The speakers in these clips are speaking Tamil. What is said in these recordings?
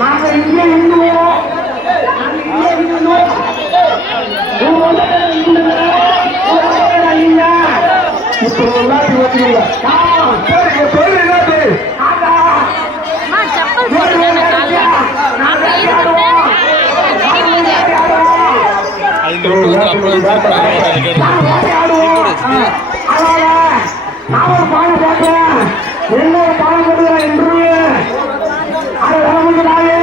நாங்க இங்கே இருந்தோம் இப்போ எல்லாத்தையும் வச்சுக்கோங்க. நான் பாடம் பார்க்கிறேன், இன்னொரு பாடம் கொடுக்குறேன் என்று அதை வளர்ந்துடாது.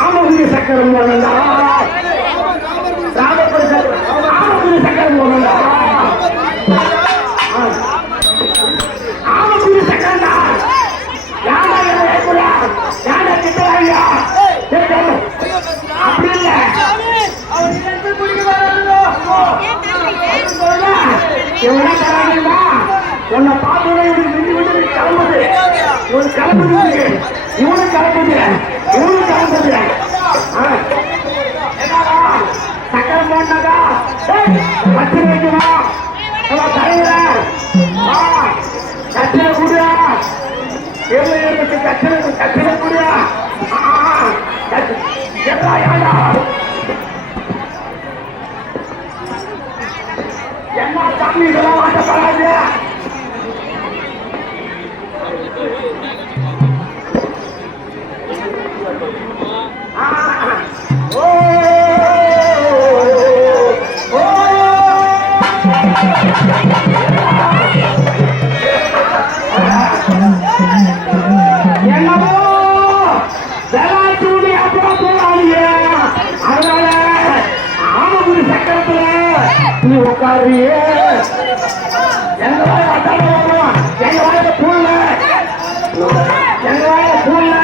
ஆமகுடி சக்கரம் போனா ராமபுரி சக்கரம் ஆமகுடி சக்கரம் போனா ஆமகுடி சக்கரண்டா யாரா யாரா கிட்டவாயா அப்படி இல்ல உன்னை பார்த்து கிளம்புது இவனு கிளம்புது இவனு கிளம்புது இவனு கிளம்புது சக்கரம் போனாதா பச்சை வைக்குமா தலைவர கச்சனை கூடியா கச்சனை கூடியா என்ன சாமி இதெல்லாம் வாட்டப்படாது. என்னமோ வெளாச்சூடி அப்புறம் போறாங்க. அதனால ஆமகுடி சக்கரத்துல நீ உட்காருறியே எங்க வாய எங்க வாயில பூல்ல எங்க வாயில பூல்ல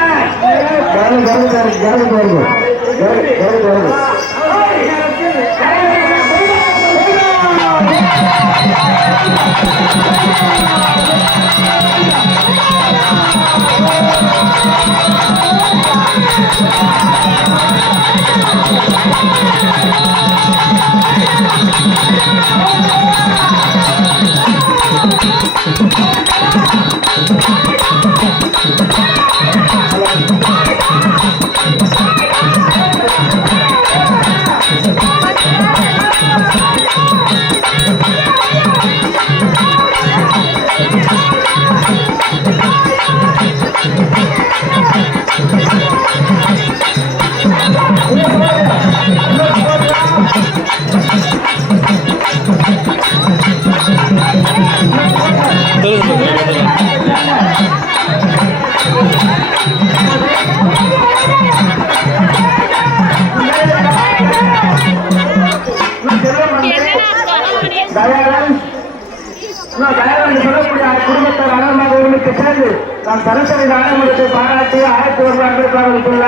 குடும்பத்தார் அனர்மாக ஒருமித்து சேர்ந்து நாம் சரஸ்வதி நாடகத்தை பாராட்டி 1100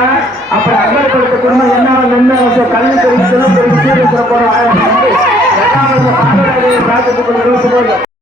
அப்படி அங்கப்படுத்த குடும்பம் என்ன கல்வி தெரிவித்து சிறப்பு போற 2வது பாடலாக பிரார்த்தித்துக் கொண்டு